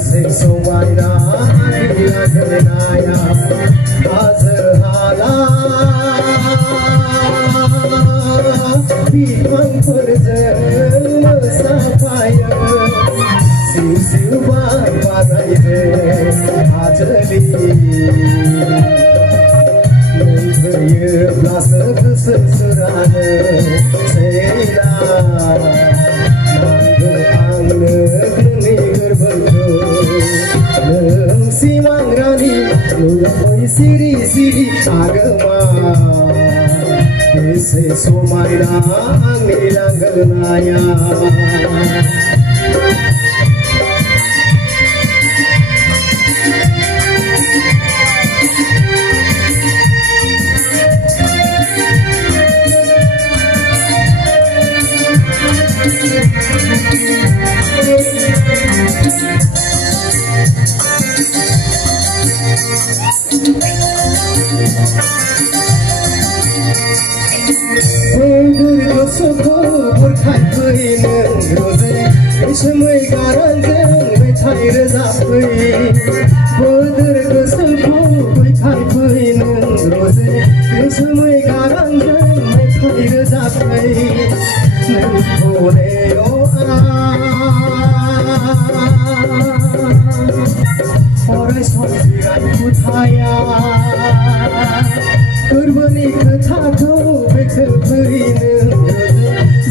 से सोमायना आखिला करनाया आज हाला बिफां फोरजों मोसाफायो सिउ सिउ बार बारनायजों आजोलि नोंफैयोब्लासो गोसो सोराङो सैला नांगौ आंनो नोंनि गोरबोखौ नों सिमां रानि नुबाय सिरि सिरि आगोमा बेसे समायना आंनि लांगोनाया गोसोखौ बुरखाय फैनो रोजे इसोमै गारांजों मेथाइ रोजाबफै बोदोर गोसोखौ बुरखाय फैनो रोजे इसोमै गारांजों मेथाइ रोजाबफै नोंखौ नेयो अराय सम जिरायखौ थाया गोरबोनि खोथाखौ बेखेवफैनो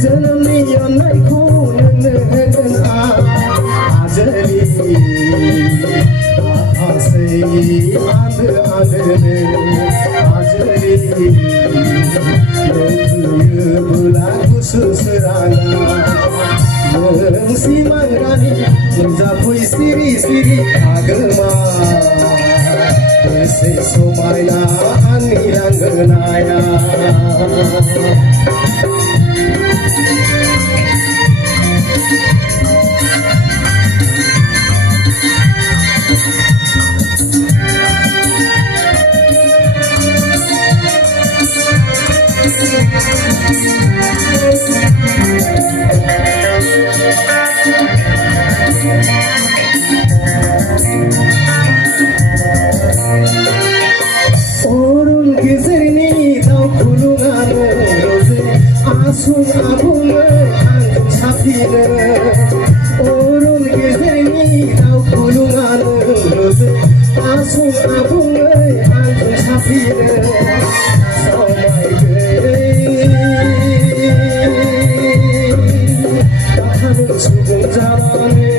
जोनोमनि अननायखौ नोंनो होगोन आजोलि आहासै आन्दो आन्दोनो आजोलि नोंफैयोब्ला गुसु सोराङा नों सिमां रानि नुजाफै सिरि सिरि आगोमा बेसे समायना आंनि लांगोनाया आसुं आबुङै आंजों साफिनो अरन गेजेरनि दाउ खुलुङानो रोजे आसुं आबुङै आंजों साफिनो समाय गैयै दाखानो सुबुं जानानै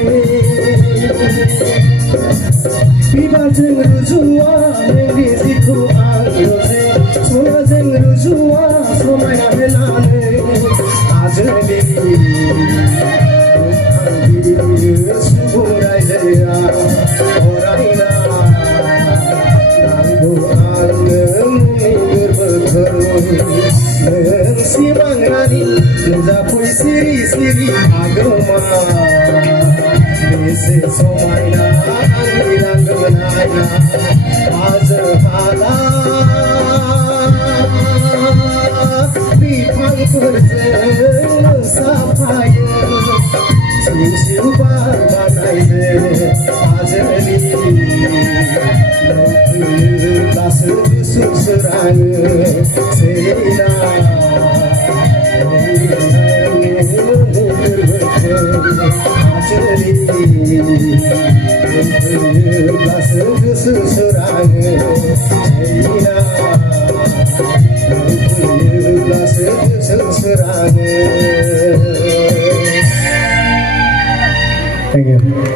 बिबारजों रुजुवा नोंनि जिखौ आं रोजे सनाजों रुजुवा समायना होनानै आजोलि बुंखांबियो सुबुं रायजोआ अरायना नांगौ आंनो नोंनि गोरबोखौ नों सिमां रानि नुजाफै सिरि सिरि आगोमा बेसे समायना आंनि लांगोनाया आज हाला बिफांफोरजों मोसाफायो सिउ सिउ बार बारनायजों आजोलि नोंफैयोब्लासो गुसु सोराङो सैला आजोलि नोंफैयोब्लासो गुसु सोराङो सैला नोंफैयोब्लासो गुसु सोराङो Thank you.